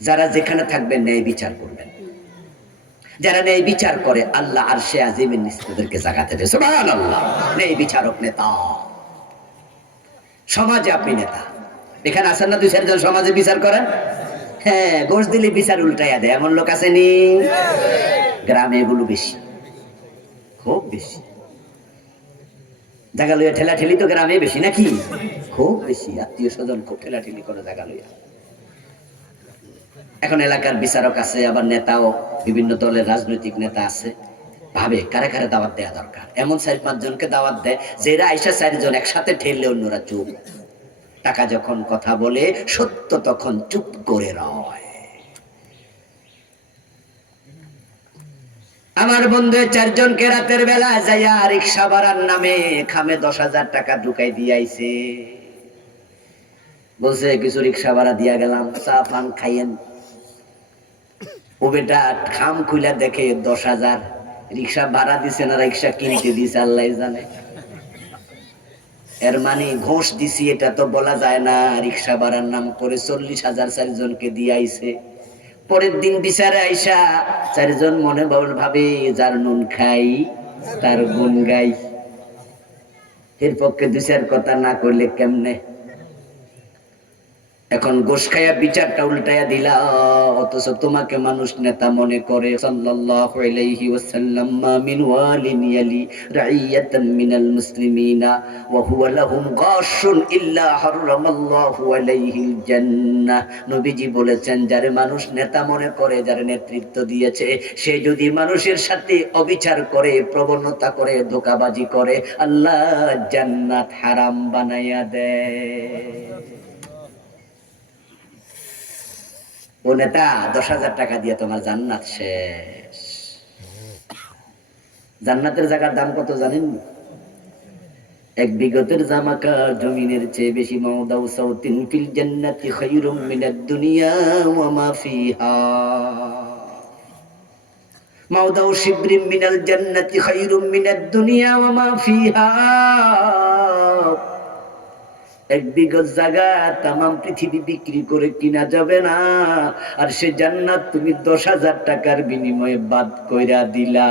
যারা যেখানে থাকবেন ন্যায় বিচার করবেন। যারা ন্যায় বিচার করে আল্লাহ আরশে আজিমের নিচে তাদেরকে জায়গা দেবে। সুবহানাল্লাহ। ন্যায় বিচারক নেতা। সমাজে আপনি নেতা, এখানে আছেন না দুই চারজন সমাজে বিচার করেন? হ্যাঁ, ঘোষ দিলে বিচার উল্টাইয়া দেয় এমন লোক আসেনি? গ্রামে এগুলো বেশি, খুব বেশি। জায়গা লইয়া ঠেলা ঠেলি তো গ্রামে বেশি নাকি? খুব বেশি। আত্মীয় স্বজন খুব ঠেলা ঠেলি করে জায়গা লইয়া। এখন এলাকার বিচারক আছে, আবার নেতাও, বিভিন্ন দলের রাজনৈতিক নেতা আছে, ভাবে কারে কারে দাওয়াত দেওয়া দরকার। এমন 4-5 জনকে দাওয়াত দেয় যেরা আইসা 4 জন একসাথে ঠেললে অন্যরা চুপ। টাকা যখন কথা বলে সত্য তখন চুপ করে রয়। আমার বন্ধু 4 জনকে রাতের বেলা যাইয়া রিক্সা ভাড়ার নামে খামে 10,000 টাকা ঢুকাই দিয়াইছে। বলছে কিছু রিক্সা ভাড়া দিয়া গেলাম, চা পান খাইয়েন। ও বেটা খাম খুইলা দেখে 10,000 রিক্সা ভাড়া দিছে না রিক্সা কিনতে দিছে আল্লাহ জানে। এর মানে ঘোষ দিছি এটা তো বলা যায় না। রিক্সা ভাড়ার নাম করে 40,000 4 জনকে দিয়াইছে। পরের দিন বিচারে আইসা 4 জন মনে ভাবে যার নুন খাই তার গুণ গাই। এর পক্ষে 2-4 কথা না করলে কেমনে? এখন গোশ খায়া বিচারটা উল্টায়া দিলা, অথচ তোমাকে মানুষ নেতা মনে করে। সাল্লাল্লাহু আলাইহি ওয়াসাল্লাম মা মিন ওয়ালিন ইয়ালি রাইয়াতান মিনাল মুসলিমিনা ওয়া হুয়া লাহুম গাশুন ইল্লা হারামাল্লাহু আলাইহিল জান্নাহ। নবীজি বলেছেন, যারে মানুষ নেতা মনে করে, যার নেতৃত্ব দিয়েছে, সে যদি মানুষের সাথে অবিচার করে, প্রবণতা করে, ধোঁকাবাজি করে, আল্লাহ জান্নাত হারাম বানাইয়া দেয়। ও নেতা 10,000 টাকা দিয়ে তোমার জান্নাত শেষ। জান্নাতের জায়গার দাম কত জানেন? 1 বিগতের জামাকার জমিনের চেয়ে বেশি। মাউদাউ সাউতিন ফিল জান্নাতি খায়রুম মিনাদ দুনিয়া ওয়া মা ফিহা। মাউদাউ শিবরিম মিনাল জান্নাতি খায়রুম মিনাদ দুনিয়া ওয়া মা ফিহা। 1 বিগত জায়গা তামাম পৃথিবী বিক্রি করে কিনা যাবে না। আর সে জান্নাত তুমি 10,000 টাকার বিনিময়ে বাদ কইরা দিলা।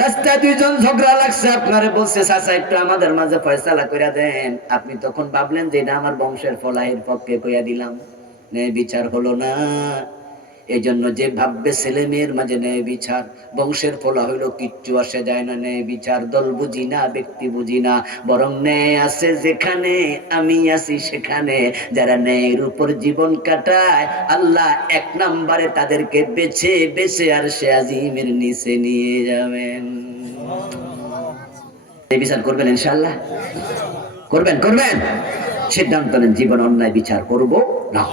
রাস্তায় 2 জন ঝগড়া লাগছে, আপনারে বলছে চাচা একটু আমাদের মাঝে ফয়সালা কইরা দেন। আপনি তখন ভাবলেন যে এটা আমার বংশের ফলাহের পক্ষে কইয়া দিলাম, ন্যায় বিচার হলো না। এজন্য যে ভাববে ছেলে মেয়ের মাঝে ন্যায় বিচার, বংশের ফলা হইলো কিচ্ছু আসে যায় না। ন্যায় বিচার দল বুঝি না, ব্যক্তি বুঝি না, বরং ন্যায় আছে যেখানে, আমি আছি সেখানে। যারা ন্যায়ের উপর জীবন কাটায়, আল্লাহ 1 নম্বরে তাদেরকে বেছে বেছে আর সে আজিমের নিচে নিয়ে যাবেন। এই বিচার করবেন ইনশাআল্লাহ? করবেন? সিদ্ধান্ত নেন জীবন অন্যায় বিচার করব না।